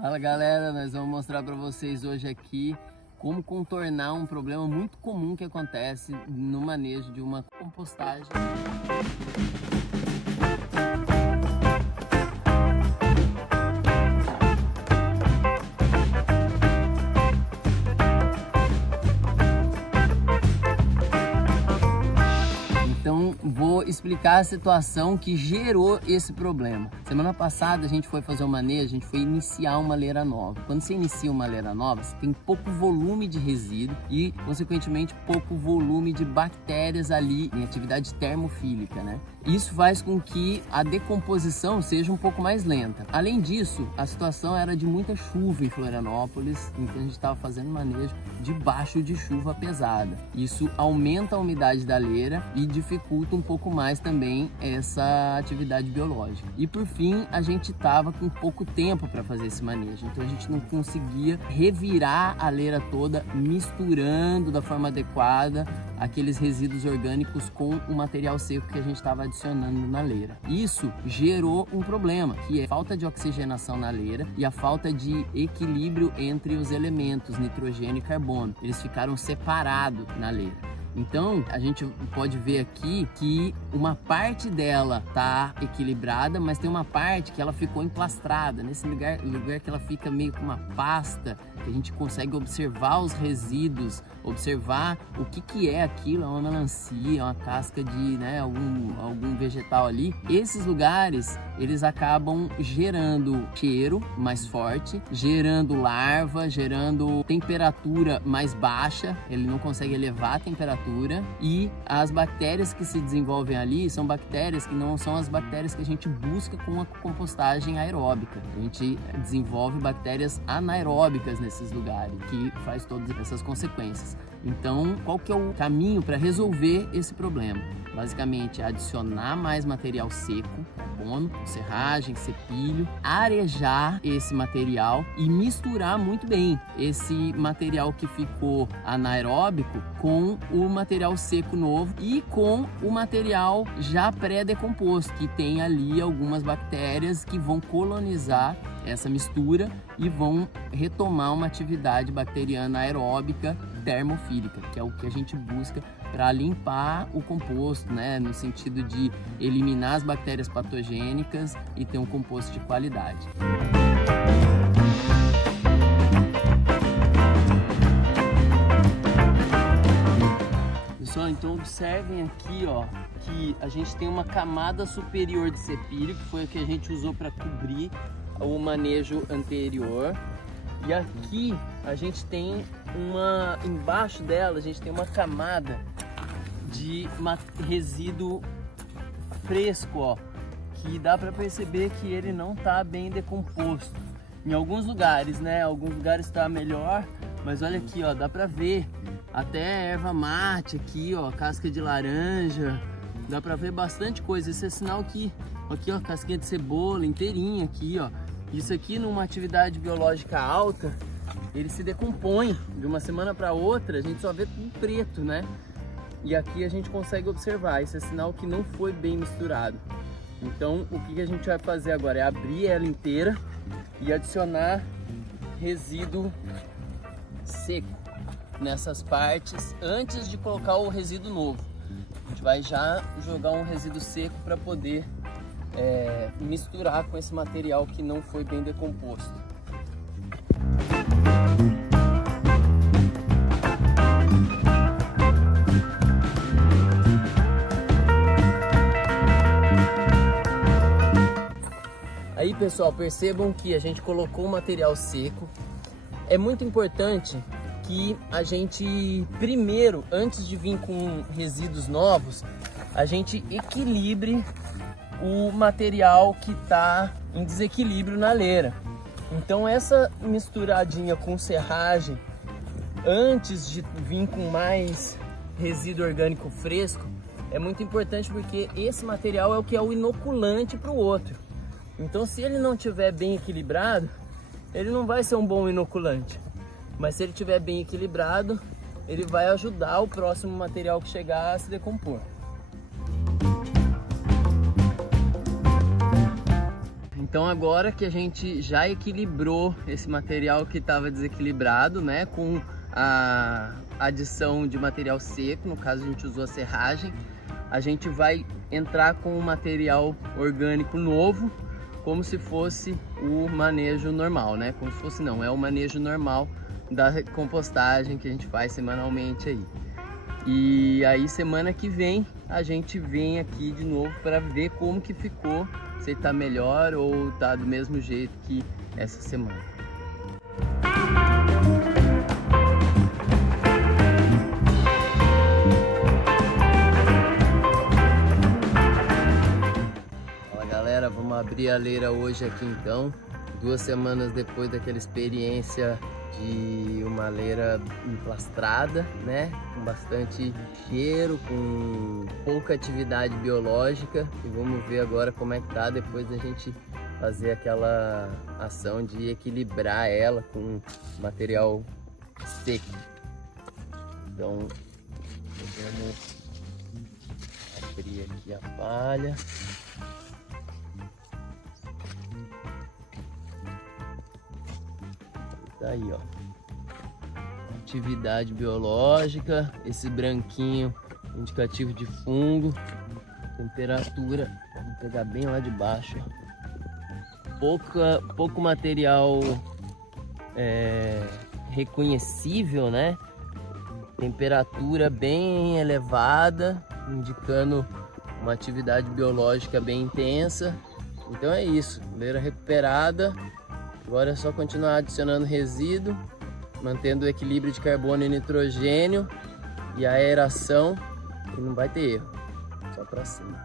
Fala galera, nós vamos mostrar para vocês hoje aqui como contornar um problema muito comum que acontece no manejo de uma compostagem. Então vou explicar a situação que gerou esse problema. Semana passada a gente foi fazer o manejo, a gente foi iniciar uma leira nova. Quando você inicia uma leira nova, você tem pouco volume de resíduo e, consequentemente, pouco volume de bactérias ali em atividade termofílica, né? Isso faz com que a decomposição seja um pouco mais lenta. Além disso, a situação era de muita chuva em Florianópolis, então a gente estava fazendo manejo debaixo de chuva pesada. Isso aumenta a umidade da leira e dificulta um pouco mais também essa atividade biológica. E por fim, a gente estava com pouco tempo para fazer esse manejo, então a gente não conseguia revirar a leira toda misturando da forma adequada aqueles resíduos orgânicos com o material seco que a gente estava adicionando na leira. Isso gerou um problema, que é a falta de oxigenação na leira e a falta de equilíbrio entre os elementos nitrogênio e carbono. Eles ficaram separados na leira. Então a gente pode ver aqui que uma parte dela está equilibrada, mas tem uma parte que ela ficou emplastrada. Nesse lugar que ela fica meio com uma pasta, que a gente consegue observar os resíduos, observar o que é aquilo, é uma melancia, uma casca de algum vegetal ali. Esses lugares, eles acabam gerando cheiro mais forte, gerando larva, gerando temperatura mais baixa, ele não consegue elevar a temperatura, e as bactérias que se desenvolvem ali são bactérias que não são as bactérias que a gente busca com a compostagem aeróbica. A gente desenvolve bactérias anaeróbicas nesses lugares, que faz todas essas consequências. Então, qual que é o caminho para resolver esse problema? Basicamente, adicionar mais material seco, carbono, serragem, cepilho, arejar esse material e misturar muito bem esse material que ficou anaeróbico com o material seco novo e com o material já pré-decomposto, que tem ali algumas bactérias que vão colonizar essa mistura e vão retomar uma atividade bacteriana aeróbica termofílica, que é o que a gente busca para limpar o composto, né? No sentido de eliminar as bactérias patogênicas e ter um composto de qualidade. Pessoal, então observem aqui, ó, que a gente tem uma camada superior de cepilho, que foi o que a gente usou para cobrir o manejo anterior. E aqui a gente tem embaixo dela a gente tem uma camada de resíduo fresco, ó, que dá para perceber que ele não está bem decomposto. Em alguns lugares, né? Alguns lugares está melhor, mas olha aqui, ó, dá para ver até erva mate aqui, ó, casca de laranja, dá para ver bastante coisa. Isso é sinal que aqui, ó, casquinha de cebola inteirinha aqui, ó. Isso aqui, numa atividade biológica alta, ele se decompõe de uma semana para outra, a gente só vê tudo preto, né? E aqui a gente consegue observar, esse é sinal que não foi bem misturado. Então, o que a gente vai fazer agora é abrir ela inteira e adicionar resíduo seco nessas partes antes de colocar o resíduo novo. A gente vai já jogar um resíduo seco para poder misturar com esse material que não foi bem decomposto. Aí, pessoal, percebam que a gente colocou o material seco. É muito importante que a gente, primeiro, antes de vir com resíduos novos, a gente equilibre o material que está em desequilíbrio na leira. Então essa misturadinha com serragem, antes de vir com mais resíduo orgânico fresco, é muito importante, porque esse material é o que é o inoculante para o outro. Então, se ele não estiver bem equilibrado, ele não vai ser um bom inoculante. Mas se ele estiver bem equilibrado, ele vai ajudar o próximo material que chegar a se decompor. Então agora que a gente já equilibrou esse material que estava desequilibrado, né, com a adição de material seco, no caso a gente usou a serragem, a gente vai entrar com um material orgânico novo, como se fosse o manejo normal, né? Como se fosse não, é o manejo normal da compostagem que a gente faz semanalmente aí. E aí semana que vem a gente vem aqui de novo para ver como que ficou, se tá melhor ou tá do mesmo jeito que essa semana. Fala galera, vamos abrir a leira hoje aqui então, 2 semanas depois daquela experiência de uma leira emplastrada, né, com bastante cheiro, com pouca atividade biológica, e vamos ver agora como é que tá depois da gente fazer aquela ação de equilibrar ela com material seco. Então vamos abrir aqui a palha. Tá aí, ó, atividade biológica, esse branquinho indicativo de fungo, temperatura, vamos pegar bem lá de baixo, ó. Pouco material reconhecível, né? Temperatura bem elevada, indicando uma atividade biológica bem intensa. Então é isso, leira recuperada. Agora é só continuar adicionando resíduo, mantendo o equilíbrio de carbono e nitrogênio e a aeração, e não vai ter erro, só pra cima.